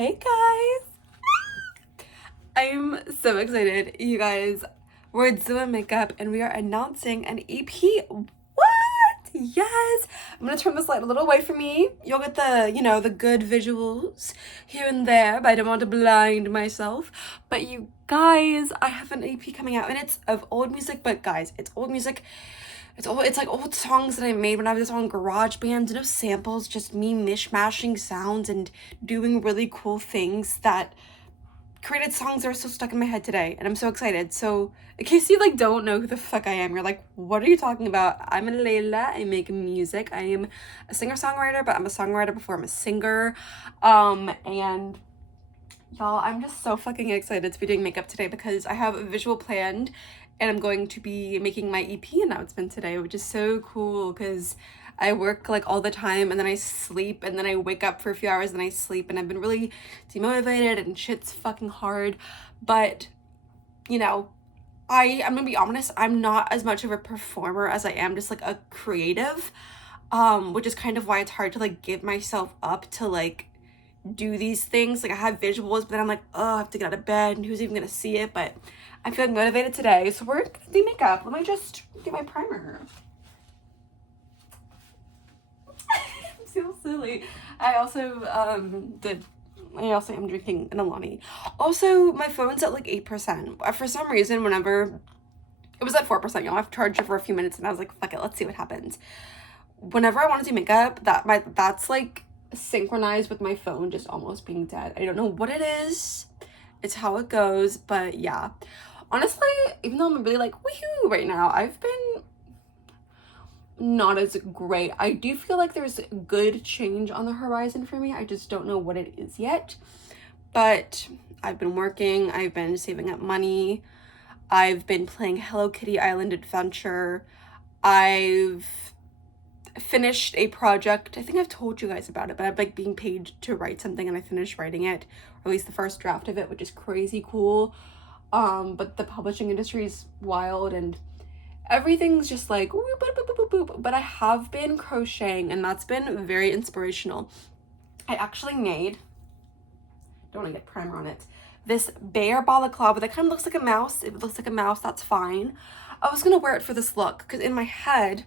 Hey guys, I'm so excited. You guys, we're doing makeup and we are announcing an EP. What? Yes. I'm gonna turn this light a little away from me. You'll get the good visuals here and there, but I don't want to blind myself. But you guys, I have an EP coming out and it's of old music, but guys, it's old music. It's like old songs that I made when I was on GarageBand. No samples, just me mishmashing sounds and doing really cool things that created songs that are still stuck in my head today, and I'm so excited. So in case you don't know who the fuck I am, you're like, what are you talking about? I'm Layla. I make music. I am a singer-songwriter, but I'm a songwriter before I'm a singer. And y'all, I'm just so fucking excited to be doing makeup today because I have a visual planned and I'm going to be making my EP announcement today, which is so cool because I work all the time and then I sleep and then I wake up for a few hours and I sleep, and I've been really demotivated and shit's fucking hard. But I'm gonna be honest, I'm not as much of a performer as I am just a creative, which is kind of why it's hard to give myself up to do these things. I have visuals, but then I'm like, oh, I have to get out of bed and who's even gonna see it? But I'm feeling motivated today, so we're gonna do makeup. Let me just get my primer. I'm so silly. I also am drinking an Alani. Also, my phone's at 8%. For some reason, whenever it was at 4%, y'all, I've charged it for a few minutes and I was like, fuck it, let's see what happens. Whenever I want to do makeup, that's synchronized with my phone just almost being dead. I don't know what it is. It's how it goes, but yeah. Honestly, even though I'm really woohoo right now, I've been not as great. I do feel like there's good change on the horizon for me. I just don't know what it is yet. But I've been working, I've been saving up money, I've been playing Hello Kitty Island Adventure, I've finished a project. I think I've told you guys about it, but I'm being paid to write something and I finished writing it, or at least the first draft of it, which is crazy cool. But the publishing industry is wild and everything's just whoop, boop, boop, boop, boop, boop. But I have been crocheting and that's been very inspirational. I actually made, don't want to get primer on it, this bear balaclava that kind of looks like a mouse. If it looks like a mouse, that's fine. I was gonna wear it for this look because in my head,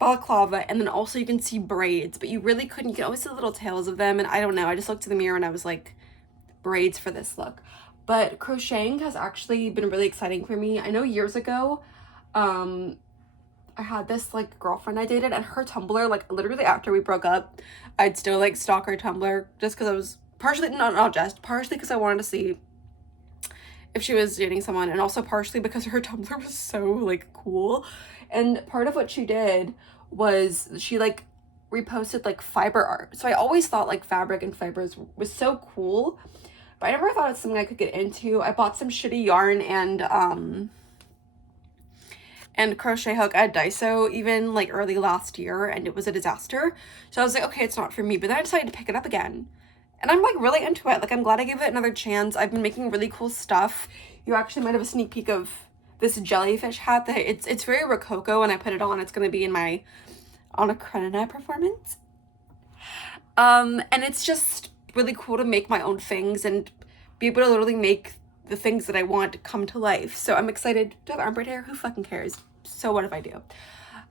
balaclava, and then also you can see braids, but you really couldn't. You can always see the little tails of them, and I don't know, I just looked in the mirror and I was like, braids for this look. But crocheting has actually been really exciting for me. I know years ago, I had this girlfriend I dated, and her Tumblr, literally after we broke up, I'd still stalk her Tumblr just because I was partially because I wanted to see if she was dating someone, and also partially because her Tumblr was so cool. And part of what she did was she reposted fiber art. So I always thought fabric and fibers was so cool, but I never thought it's something I could get into. I bought some shitty yarn and crochet hook at Daiso even early last year, and it was a disaster. So I was like, okay, it's not for me. But then I decided to pick it up again, and I'm really into it. I'm glad I gave it another chance. I've been making really cool stuff. You actually might have a sneak peek of this jellyfish hat that it's very rococo, and I put it on. It's gonna be in my Anna Karenina performance. And it's just really cool to make my own things and be able to literally make the things that I want come to life. So I'm excited to have armpit hair. Who fucking cares? So what if I do?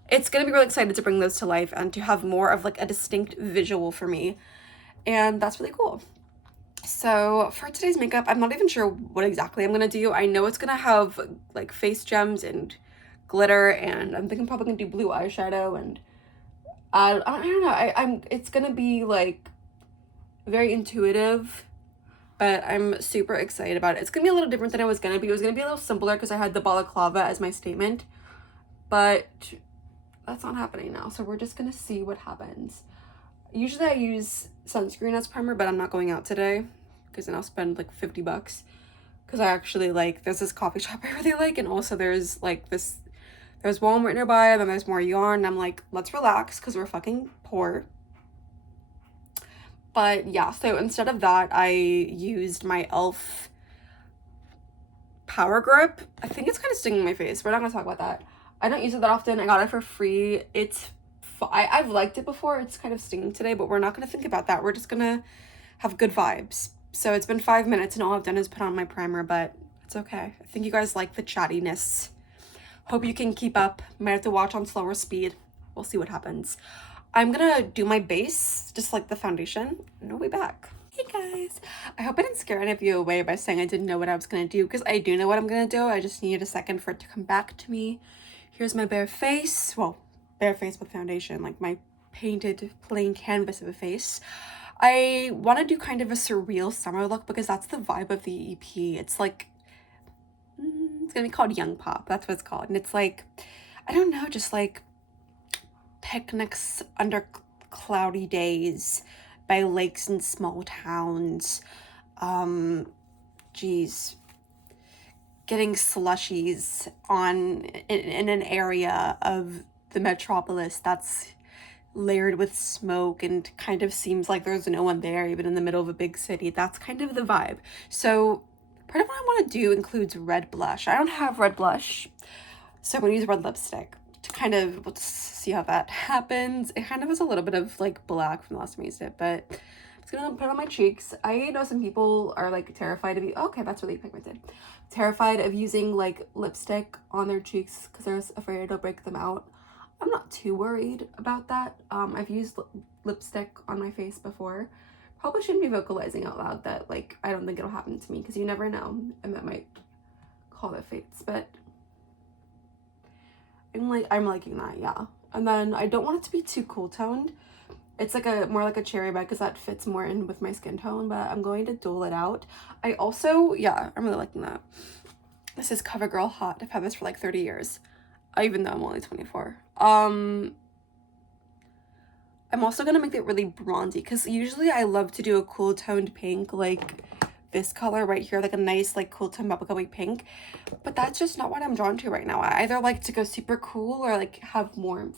It's gonna be really excited to bring those to life and to have more of a distinct visual for me, and that's really cool. So for today's makeup, I'm not even sure what exactly I'm gonna do. I know it's gonna have face gems and glitter, and I'm thinking I'm probably gonna do blue eyeshadow, and I don't know. It's gonna be very intuitive, but I'm super excited about it. It's gonna be a little different than it was gonna be. It was gonna be a little simpler because I had the balaclava as my statement, but that's not happening now. So we're just gonna see what happens. Usually I use sunscreen as primer, but I'm not going out today because then I'll spend $50 because I actually there's this coffee shop I really like, and also there's there's Walmart nearby, and then there's more yarn, and I'm like, let's relax because we're fucking poor. But yeah, so instead of that, I used my e.l.f. Power Grip. I think it's kind of stinging my face. We're not gonna talk about that. I don't use it that often. I got it for free. I've liked it before. It's kind of stinging today, but we're not gonna think about that. We're just gonna have good vibes. So it's been 5 minutes and all I've done is put on my primer, but it's okay. I think you guys like the chattiness. Hope you can keep up. Might have to watch on slower speed. We'll see what happens. I'm gonna do my base, just like the foundation, and I'll be back. Hey guys, I hope I didn't scare any of you away by saying I didn't know what I was gonna do, because I do know what I'm gonna do. I just needed a second for it to come back to me. Here's my bare face. Well, bare face with foundation, like my painted plain canvas of a face. I want to do kind of a surreal summer look because that's the vibe of the EP. It's like, it's gonna be called Young Pop. That's what it's called. And it's like, I don't know, just like picnics under cloudy days by lakes and small towns. Geez, getting slushies in an area of the metropolis that's layered with smoke and kind of seems like there's no one there, even in the middle of a big city. That's kind of the vibe. So part of what I want to do includes red blush. I don't have red blush, so I'm gonna use red lipstick to kind of, let's see how that happens. It kind of has a little bit of like black from the last time I used it, but I'm just gonna put it on my cheeks. I know some people are like terrified of okay, that's really pigmented. Terrified of using like lipstick on their cheeks because they're afraid it'll break them out. I'm not too worried about that. I've used lipstick on my face before. Probably shouldn't be vocalizing out loud that like I don't think it'll happen to me, because you never know, and that might call it fates. But I'm liking that, yeah. And then I don't want it to be too cool toned. It's like more like a cherry red because that fits more in with my skin tone, but I'm going to dull it out. I also, yeah, I'm really liking that. This is CoverGirl Hot. I've had this for like 30 years. Even though I'm only 24. I'm also gonna make it really bronzy because usually I love to do a cool toned pink like this color right here, like a nice like cool toned bubblegummy pink, but that's just not what I'm drawn to right now. I either like to go super cool or like have warmth.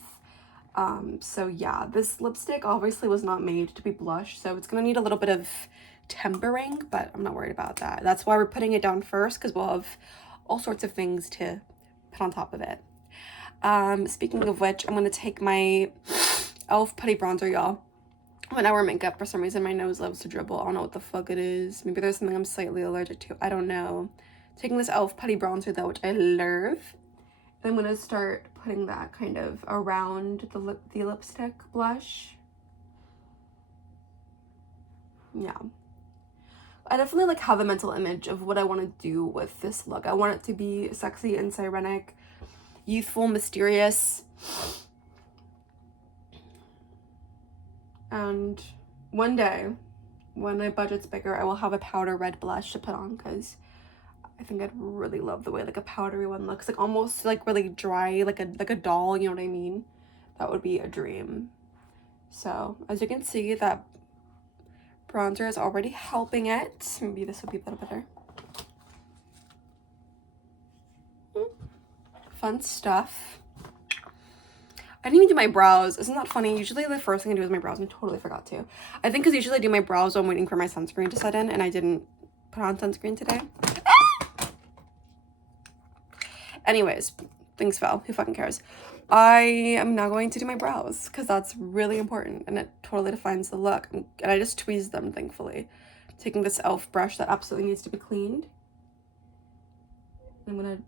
So yeah, this lipstick obviously was not made to be blush, so it's gonna need a little bit of tempering, but I'm not worried about that. That's why we're putting it down first, because we'll have all sorts of things to put on top of it. Speaking of which, I'm gonna take my e.l.f. putty bronzer, y'all. When I wear makeup, for some reason my nose loves to dribble. I don't know what the fuck it is. Maybe there's something I'm slightly allergic to. I don't know. Taking this e.l.f. putty bronzer though, which I love. I'm gonna start putting that kind of around the lipstick blush. Yeah. I definitely like have a mental image of what I want to do with this look. I want it to be sexy and sirenic, youthful, mysterious. And one day, when my budget's bigger, I will have a powder red blush to put on, because I think I'd really love the way like a powdery one looks, like almost like really dry, like a doll, you know what I mean? That would be a dream. So as you can see, that bronzer is already helping it. Maybe this will be a little better. Fun stuff. I didn't even do my brows. Isn't that funny? Usually the first thing I do is my brows, and I totally forgot to. I think because usually I do my brows while I'm waiting for my sunscreen to set in, and I didn't put on sunscreen today. Anyways, things fell. Who fucking cares? I am now going to do my brows because that's really important and it totally defines the look. And I just tweezed them, thankfully. Taking this e.l.f. brush that absolutely needs to be cleaned. I'm gonna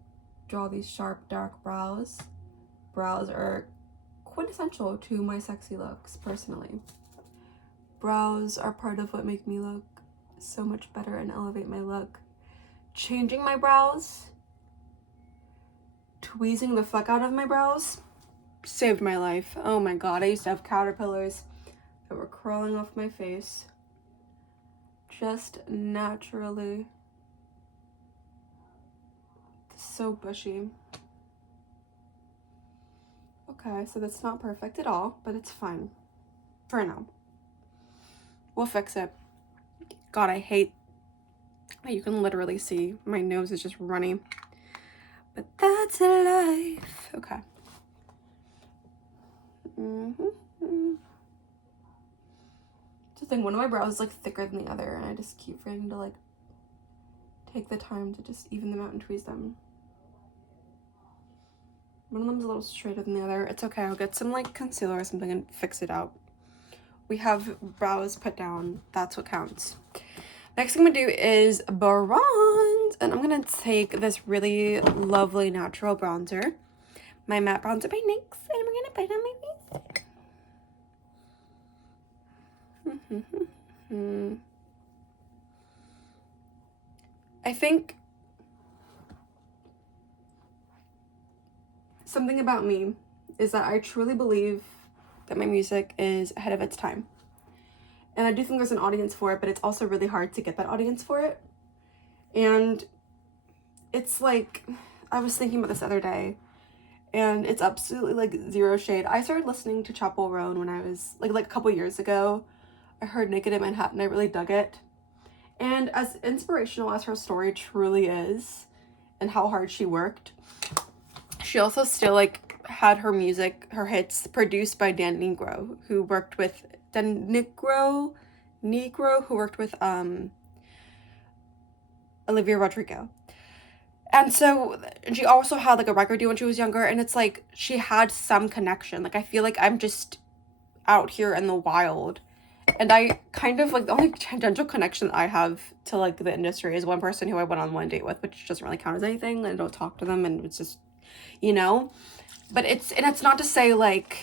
draw these sharp, dark brows. Brows are quintessential to my sexy looks, personally. Brows are part of what make me look so much better and elevate my look. Changing my brows, tweezing the fuck out of my brows, saved my life. Oh my god, I used to have caterpillars that were crawling off my face just naturally. So bushy. Okay, so that's not perfect at all, but it's fine for now. We'll fix it. God, I hate that you can literally see my nose is just runny, but that's life. Okay. Just think, one of my brows is like thicker than the other, and I just keep forgetting to like take the time to just even them out and tweeze them. One of them's a little straighter than the other. It's okay, I'll get some like concealer or something and fix it out. We have brows put down, that's what counts. Next thing I'm gonna do is bronze, and I'm gonna take this really lovely natural bronzer, my matte bronzer by NYX, and we're gonna put it on my face. I think something about me is that I truly believe that my music is ahead of its time. And I do think there's an audience for it, but it's also really hard to get that audience for it. And it's like, I was thinking about this the other day, and it's absolutely like zero shade. I started listening to Chappell Roan when I was like a couple years ago. I heard Naked in Manhattan, I really dug it. And as inspirational as her story truly is, and how hard she worked, she also still like had her music, her hits produced by Dan Negro, who worked with Negro, who worked with Olivia Rodrigo. And so she also had like a record deal when she was younger, and it's like she had some connection. Like I feel like I'm just out here in the wild, and I kind of like the only tangential connection that I have to like the industry is one person who I went on one date with, which doesn't really count as anything. I don't talk to them, and it's just, you know. But it's not to say like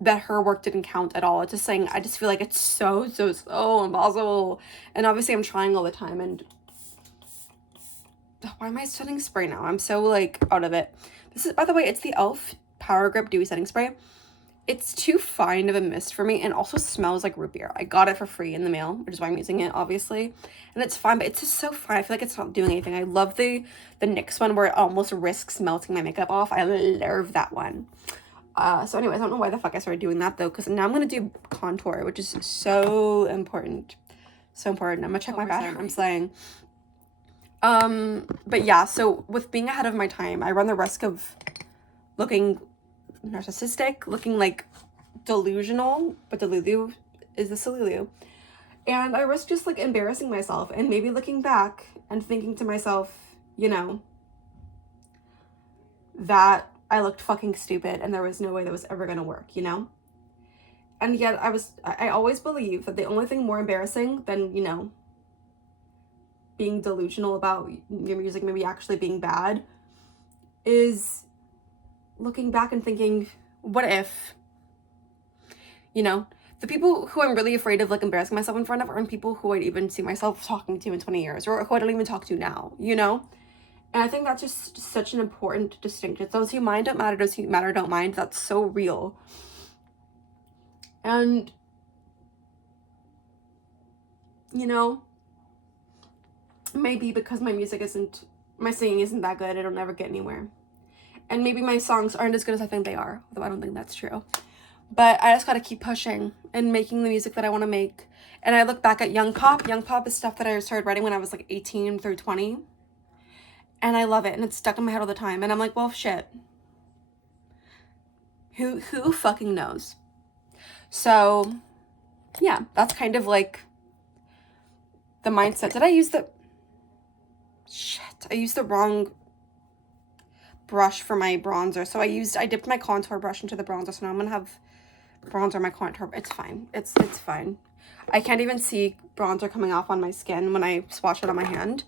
that her work didn't count at all. It's just saying I just feel like it's so impossible. And obviously I'm trying all the time, and why am I setting spray now? I'm so like out of it. This is, by the way, it's the e.l.f. Power Grip Dewy Setting Spray. It's too fine of a mist for me, and also smells like root beer. I got it for free in the mail, which is why I'm using it, obviously. And it's fine, but it's just so fine. I feel like it's not doing anything. I love the NYX one where it almost risks melting my makeup off. I love that one. So anyways, I don't know why the fuck I started doing that though, because now I'm gonna do contour, which is so important. So important. I'm gonna check my battery. I'm slaying. But yeah, so with being ahead of my time, I run the risk of looking narcissistic, looking like delusional, but Delulu is the Salulu. And I risk just like embarrassing myself, and maybe looking back and thinking to myself, you know, that I looked fucking stupid and there was no way that was ever gonna work, you know? And yet I always believe that the only thing more embarrassing than, you know, being delusional about your music maybe actually being bad is looking back and thinking, what if, you know, the people who I'm really afraid of like embarrassing myself in front of aren't people who I'd even see myself talking to in 20 years, or who I don't even talk to now, you know? And I think that's just such an important distinction. Those who mind don't matter, those who matter don't mind. That's so real. And, you know, maybe because my singing isn't that good, it'll never get anywhere. And maybe my songs aren't as good as I think they are, although I don't think that's true. But I just gotta keep pushing and making the music that I want to make. And I look back at Young Pop. Young Pop is stuff that I started writing when I was like 18 through 20. And I love it, and it's stuck in my head all the time. And I'm like, well, shit. Who fucking knows? So, yeah, that's kind of like the mindset. Did I use the... Shit, I used the wrong brush for my bronzer. So I dipped my contour brush into the bronzer, so now I'm gonna have bronzer on my contour. It's fine. It's fine. I can't even see bronzer coming off on my skin when I swatch it on my hand.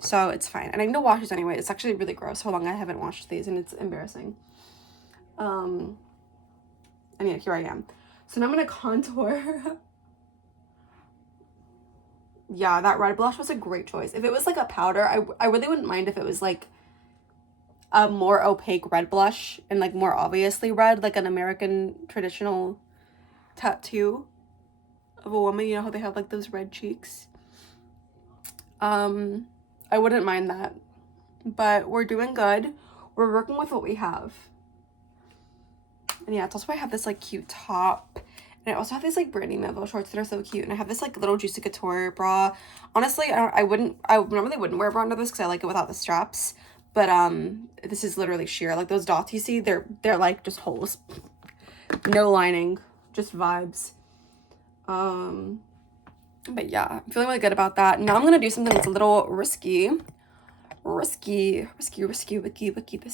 So it's fine. And I need to wash these anyway. It's actually really gross how long I haven't washed these, and it's embarrassing. And yeah, here I am. So now I'm gonna contour. Yeah, that red blush was a great choice. If it was like a powder, I really wouldn't mind if it was like a more opaque red blush and like more obviously red, like an American traditional tattoo of a woman. You know how they have like those red cheeks? I wouldn't mind that, but we're doing good. We're working with what we have. And yeah, it's also why I have this like cute top, and I also have these like Brandy Melville shorts that are so cute, and I have this like little Juicy Couture bra. Honestly, I normally wouldn't wear a bra under this because I like it without the straps, but this is literally sheer. Like those dots you see, they're like just holes, no lining, just vibes. But yeah, I'm feeling really good about that. Now I'm gonna do something that's a little risky. This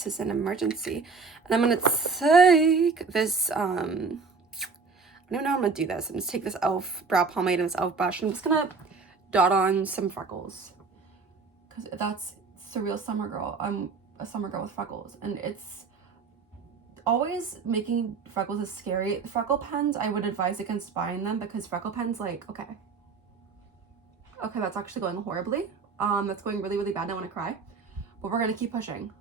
is an emergency. And I'm gonna take this, I don't even know how I'm gonna do this. I'm gonna take this e.l.f. brow pomade and this e.l.f. brush. I'm just gonna dot on some freckles. Because that's Surreal Summer Girl. I'm a summer girl with freckles. And it's always making freckles is scary. Freckle pens, I would advise against buying them because freckle pens, like, okay, that's actually going horribly. That's going really, really bad. I want to cry. But we're going to keep pushing.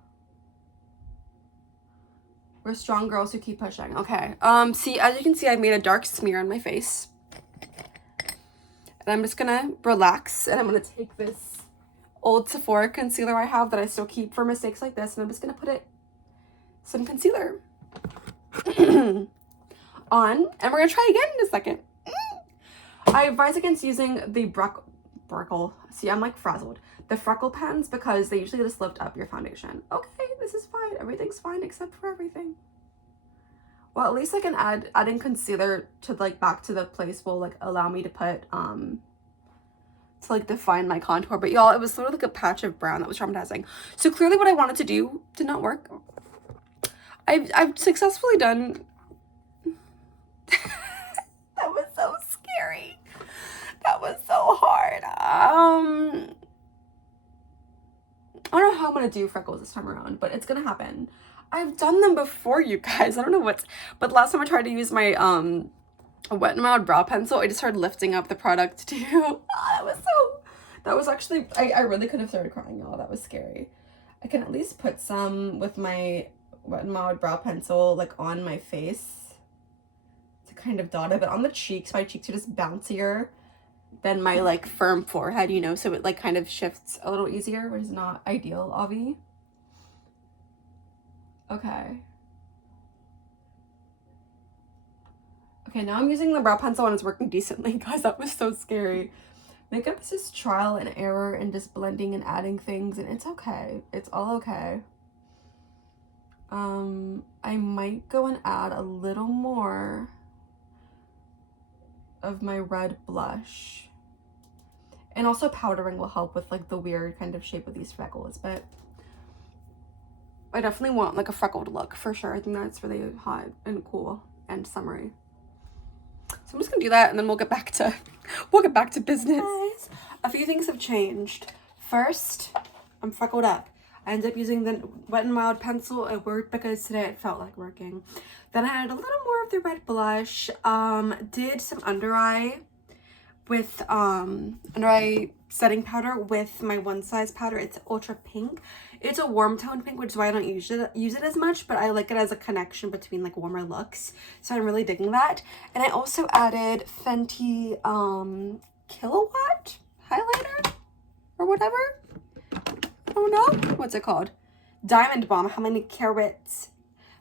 We're strong girls who keep pushing. Okay. See, as you can see, I made a dark smear on my face. And I'm just going to relax. And I'm going to take this old Sephora concealer I have that I still keep for mistakes like this. And I'm just going to put some concealer on. And we're going to try again in a second. I advise against using the Freckle. See, I'm like frazzled. The freckle pens because they usually just lift up your foundation. Okay, this is fine. Everything's fine except for everything. Well, at least I can adding concealer to like back to the place will like allow me to put to like define my contour. But y'all, it was sort of like a patch of brown that was traumatizing. So clearly what I wanted to do did not work. I've successfully done that was so scary. That was so hard. I don't know how I'm gonna do freckles this time around, but it's gonna happen. I've done them before, you guys. I don't know but last time I tried to use my Wet n Wild brow pencil, I just started lifting up the product too. That was actually, I really could have started crying, y'all. That was scary. I can at least put some with my Wet n Wild brow pencil like on my face to kind of dot it, but on the cheeks, my cheeks are just bouncier than my like firm forehead, you know, so it like kind of shifts a little easier, which is not ideal, obvi. Okay, now I'm using the brow pencil and it's working decently. Guys, that was so scary. Makeup is just trial and error and just blending and adding things, and it's okay. It's all okay. I might go and add a little more of my red blush. And also powdering will help with like the weird kind of shape of these freckles, but I definitely want like a freckled look for sure. I think that's really hot and cool and summery. So I'm just gonna do that and then we'll get back to business. A few things have changed. First, I'm freckled up. I ended up using the Wet n Wild pencil. It worked because today it felt like working. Then I added a little more of the red blush. Did some under eye with under eye setting powder with my One Size powder. It's ultra pink. It's a warm toned pink, which is why I don't use it as much, but I like it as a connection between like warmer looks, so I'm really digging that. And I also added Fenty Kilowatt highlighter or whatever. I don't know what's it called. Diamond Bomb. How many carats?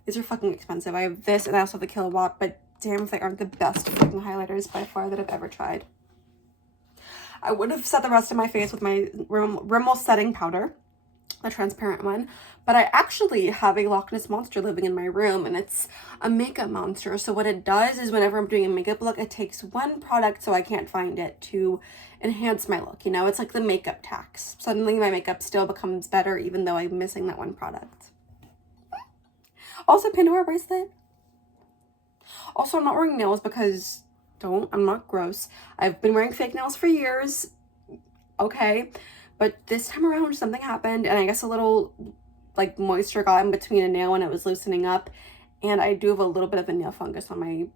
These are fucking expensive. I have this and I also have the Kilowatt, but damn if they aren't the best fucking highlighters by far that I've ever tried. I would have set the rest of my face with my Rimmel setting powder, the transparent one, but I actually have a Loch Ness monster living in my room, and it's a makeup monster. So what it does is whenever I'm doing a makeup look, it takes one product so I can't find it to enhance my look. You know, it's like the makeup tax. Suddenly my makeup still becomes better even though I'm missing that one product. Also, Pandora bracelet. Also, I'm not wearing nails because I'm not gross. I've been wearing fake nails for years. Okay. But this time around, something happened, and I guess a little, like, moisture got in between a nail when it was loosening up, and I do have a little bit of a nail fungus on my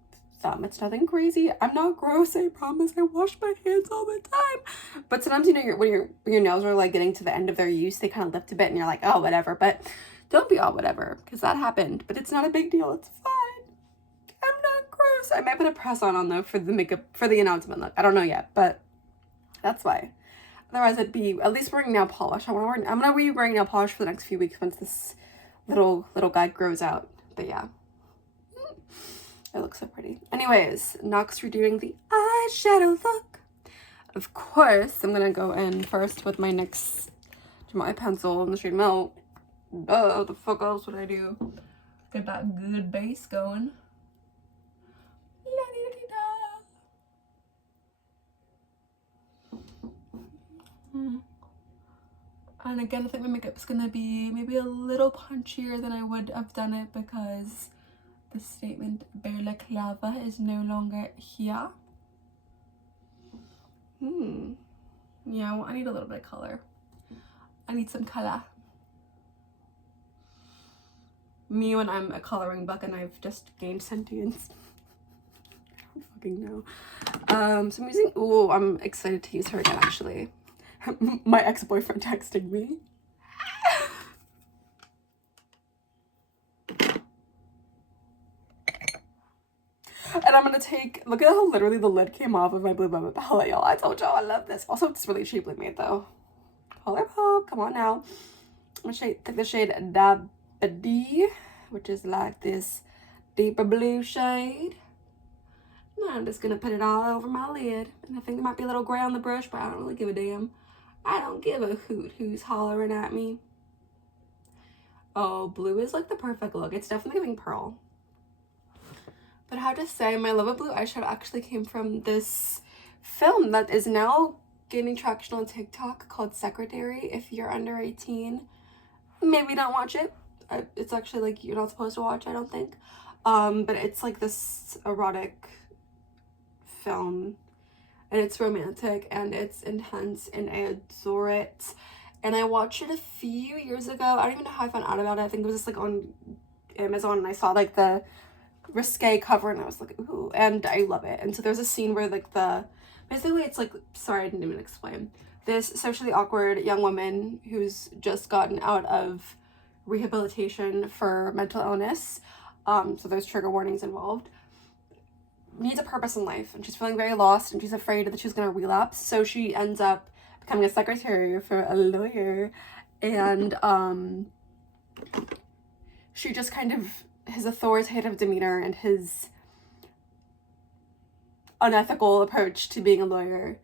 thumb. It's nothing crazy. I'm not gross, I promise. I wash my hands all the time. But sometimes, you know, when your nails are, like, getting to the end of their use, they kind of lift a bit, and you're like, oh, whatever. But don't be all whatever, because that happened. But it's not a big deal. It's fine. I'm not gross. I might put a press-on though, for the makeup, for the announcement look. I don't know yet, but that's why. Otherwise, I'd be at least wearing nail polish. I'm gonna be wearing nail polish for the next few weeks once this little guy grows out. But yeah, it looks so pretty. Anyways, next we're doing the eyeshadow look. Of course, I'm gonna go in first with my NYX Dramatic pencil in the shade Milk. What the fuck else would I do? Get that good base going. And again, I think my makeup's gonna be maybe a little punchier than I would have done it because the statement balaclava is no longer here. Yeah, well, I need a little bit of color. I need some color. Me when I'm a coloring book and I've just gained sentience. I don't fucking know. So I'm using, ooh, I'm excited to use her again, actually. My ex-boyfriend texting me. And I'm gonna take, look at how literally the lid came off of my Blue Velvet palette, y'all. I told y'all I love this. Also, it's really cheaply made, though. Colourpop, come on now. I'm gonna take the shade Dabadi, which is like this deeper blue shade. And I'm just gonna put it all over my lid. And I think there might be a little gray on the brush, but I don't really give a damn. I don't give a hoot who's hollering at me. Oh, blue is like the perfect look. It's definitely giving pearl. But I have to say, my love of blue eyeshadow actually came from this film that is now gaining traction on TikTok called Secretary. If you're under 18, maybe don't watch it. It's actually like you're not supposed to watch, I don't think. But it's like this erotic film, and it's romantic and it's intense and I adore it. And I watched it a few years ago. I don't even know how I found out about it. I think it was just like on Amazon and I saw like the risque cover and I was like, ooh, and I love it. And so there's a scene where like basically it's like, sorry, I didn't even explain. This socially awkward young woman who's just gotten out of rehabilitation for mental illness, so there's trigger warnings involved, needs a purpose in life and she's feeling very lost and she's afraid that she's going to relapse. So she ends up becoming a secretary for a lawyer, and she just kind of, his authoritative demeanor and his unethical approach to being a lawyer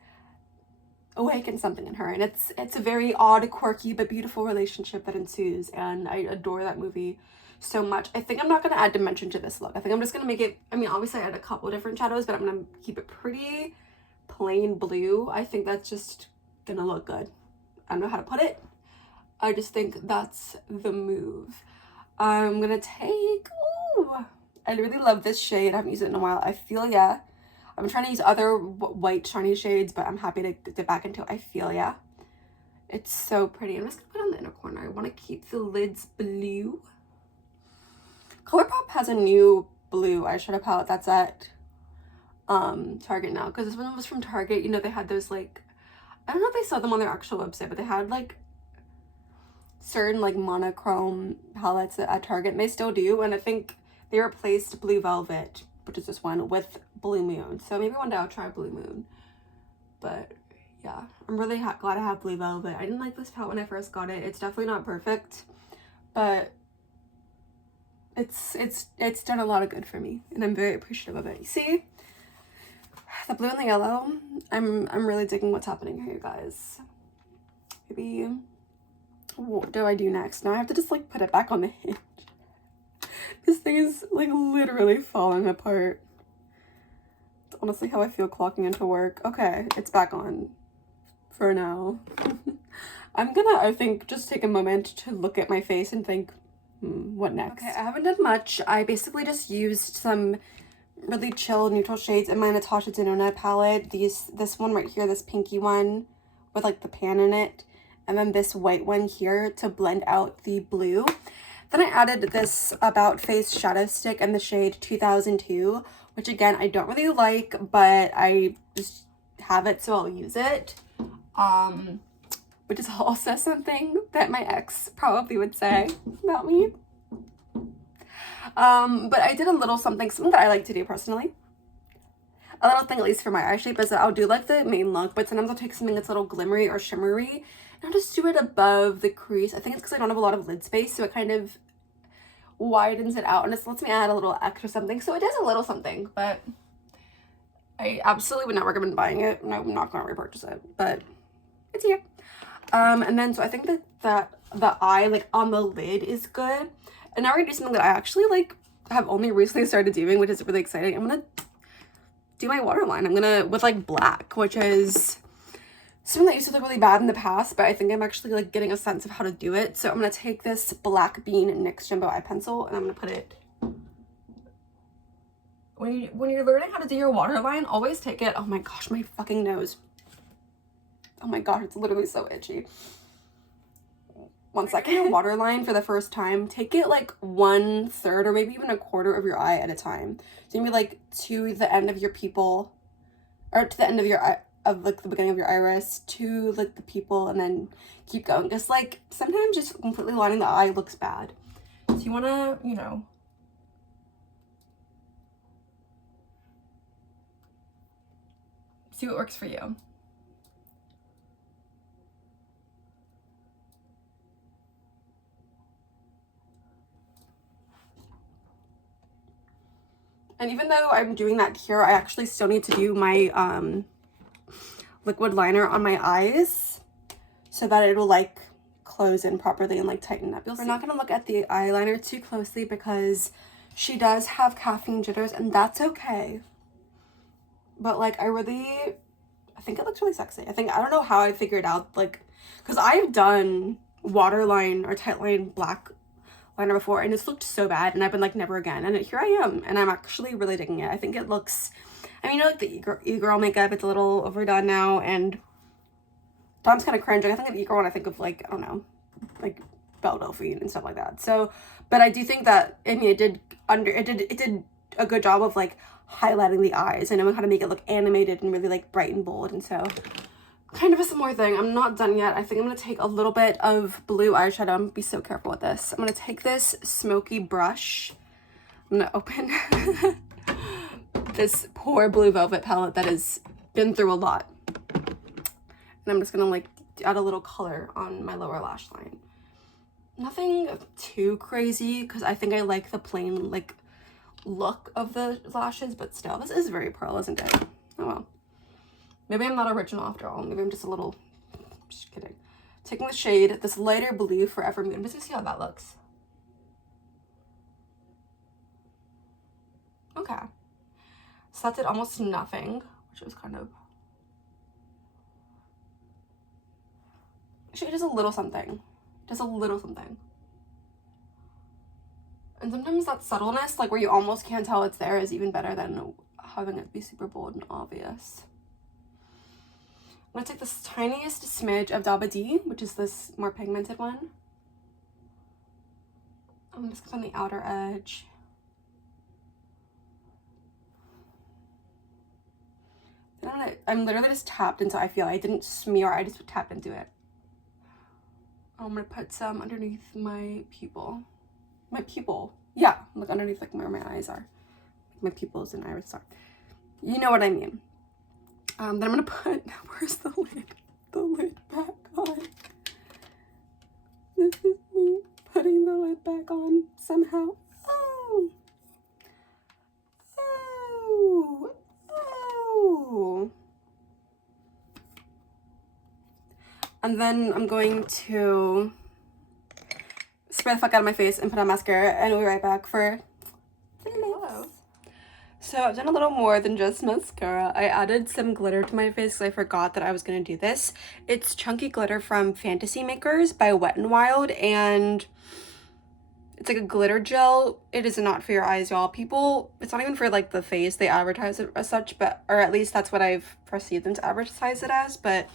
awakens something in her, and it's a very odd, quirky, but beautiful relationship that ensues, and I adore that movie so much. I think I'm not going to add dimension to this look. I think I'm just going to make it, I mean, obviously I add a couple different shadows, but I'm going to keep it pretty plain blue. I think that's just going to look good. I don't know how to put it. I just think that's the move. I'm going to take, ooh, I really love this shade. I haven't used it in a while. I Feel Ya. I've been trying to use other white shiny shades, but I'm happy to get back into I Feel Ya. It's so pretty. I'm just going to put it on the inner corner. I want to keep the lids blue. Colourpop has a new blue eyeshadow palette that's at Target now, because this one was from Target. You know, they had those like, I don't know if they sell them on their actual website, but they had like certain like monochrome palettes at Target, and they still do, and I think they replaced Blue Velvet, which is this one, with Blue Moon. So maybe one day I'll try Blue Moon. But yeah, I'm really glad I have Blue Velvet. I didn't like this palette when I first got it. It's definitely not perfect, but it's done a lot of good for me, and I'm very appreciative of it. You see the blue and the yellow? I'm really digging what's happening here, you guys. Maybe, what do I do next? Now I have to just like put it back on the hinge. This thing is like literally falling apart. It's honestly how I feel clocking into work. Okay, it's back on for now. I'm gonna, I think, just take a moment to look at my face and think, what next? Okay, I haven't done much. I basically just used some really chill neutral shades in my Natasha Denona palette. This one right here, this pinky one with like the pan in it, and then this white one here to blend out the blue. Then I added this About Face shadow stick in the shade 2002, which again, I don't really like, but I just have it, so I'll use it. Which is also something that my ex probably would say about me. But I did a little something that I like to do personally. A little thing, at least for my eye shape, is that I'll do like the main look, but sometimes I'll take something that's a little glimmery or shimmery, and I'll just do it above the crease. I think it's because I don't have a lot of lid space, so it kind of widens it out, and it lets me add a little extra something. So it does a little something, but I absolutely would not recommend buying it. No, I'm not going to repurchase it, but it's here. And then, so I think that the eye, like, on the lid is good. And now we're gonna do something that I actually, like, have only recently started doing, which is really exciting. I'm gonna do my waterline. I'm gonna, with, like, black, which is something that used to look really bad in the past, but I think I'm actually, like, getting a sense of how to do it. So I'm gonna take this Black Bean NYX Jumbo Eye Pencil, and I'm gonna put it... When you're learning how to do your waterline, always take it... Oh my gosh, my fucking nose. Oh my god, it's literally so itchy. One second. Waterline for the first time. Take it like 1/3 or maybe even 1/4 of your eye at a time. So maybe like to the end of your pupil, or to the end of your eye, of like the beginning of your iris, to like the pupil, and then keep going. Just like sometimes just completely lining the eye looks bad. So you want to, you know, see what works for you. And even though I'm doing that here, I actually still need to do my liquid liner on my eyes so that it will like close in properly and like tighten up. We're not going to look at the eyeliner too closely because she does have caffeine jitters, and that's okay. But like I think it looks really sexy. I don't know how I figured out, like, because I've done waterline or tightline black liner before and it's looked so bad, and I've been like never again, and here I am, and I'm actually really digging it. I think it looks, I mean, you know, like the e-girl makeup, it's a little overdone now, and Tom's kind of cringe. I think of e-girl when I think of like, I don't know, like Belle Delphine and stuff like that. So, but I do think that, I mean, it did a good job of like highlighting the eyes and knowing how to make it look animated and really like bright and bold. And so kind of a similar thing. I'm not done yet. I think I'm going to take a little bit of blue eyeshadow. I'm going to be so careful with this. I'm going to take this smoky brush. I'm going to open this poor blue velvet palette that has been through a lot. And I'm just going to like add a little color on my lower lash line. Nothing too crazy because I think I like the plain like look of the lashes, but still, this is very pearl, isn't it? Oh well. Maybe I'm not original after all. Maybe I'm just a little, just kidding. Taking the shade, this lighter blue Forever Moon. I'm just gonna see how that looks. Okay. So that did almost nothing, which was kind of, actually it does a little something. Just a little something. And sometimes that subtleness, like where you almost can't tell it's there, is even better than having it be super bold and obvious. I'm gonna take this tiniest smidge of Daba D, which is this more pigmented one. I'm just gonna on the outer edge. Then I'm literally just tapped into, I feel I didn't smear, I just tapped into it. I'm gonna put some underneath my pupil. My pupil. Yeah, like underneath like where my eyes are. My pupils and iris are. You know what I mean. Then I'm gonna put, where's the lid? The lid back on. This is me putting the lid back on somehow. Oh. Oh. Oh. And then I'm going to spray the fuck out of my face and put on mascara, and we'll be right back for the lips. So I've done a little more than just mascara. I added some glitter to my face because I forgot that I was going to do this. It's chunky glitter from Fantasy Makers by Wet n Wild, and it's like a glitter gel. It is not for your eyes, y'all. People, it's not even for like the face. They advertise it as such, but, or at least that's what I've perceived them to advertise it as, but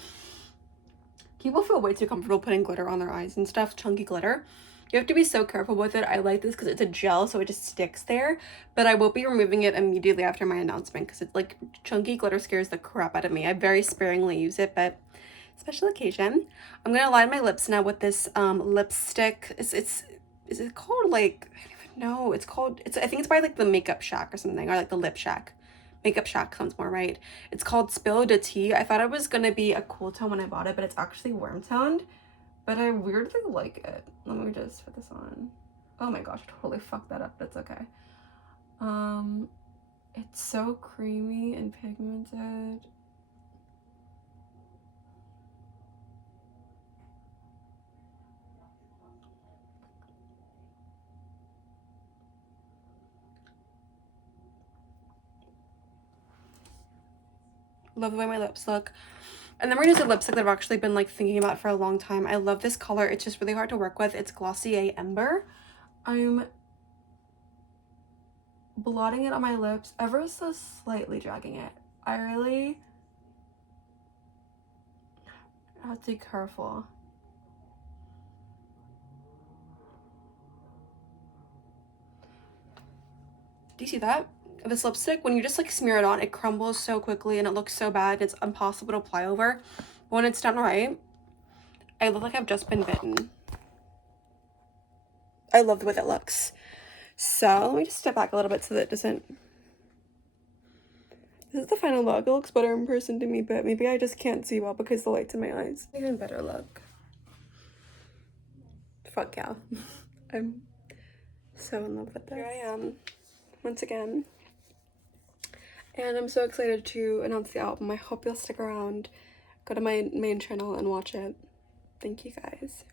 people feel way too comfortable putting glitter on their eyes and stuff, chunky glitter. You have to be so careful with it. I like this because it's a gel, so it just sticks there. But I will be removing it immediately after my announcement because it's like chunky glitter scares the crap out of me. I very sparingly use it, but special occasion. I'm going to line my lips now with this lipstick. Is it called like, I don't even know. It's called, I think it's by like the Makeup Shack or something, or like the Lip Shack. Makeup Shack sounds more right. It's called Spill de Tea. I thought it was going to be a cool tone when I bought it, but it's actually worm toned. But I weirdly like it. Let me just put this on. Oh my gosh, I totally fucked that up. That's okay. It's so creamy and pigmented. Love the way my lips look. And then we're gonna use a lipstick that I've actually been like thinking about for a long time. I love this color. It's just really hard to work with. It's Glossier Ember. I'm blotting it on my lips, ever so slightly dragging it. I really I have to be careful. Do you see that? This lipstick, when you just like smear it on, it crumbles so quickly and it looks so bad. It's impossible to apply over. But when it's done right, I look like I've just been bitten. I love the way that looks. So let me just step back a little bit so that it doesn't. This is the final look. It looks better in person to me, but maybe I just can't see well because the light's in my eyes. Even better look. Fuck yeah. I'm so in love with this. Here I am, once again. And I'm so excited to announce the album. I hope you'll stick around. Go to my main channel and watch it. Thank you guys.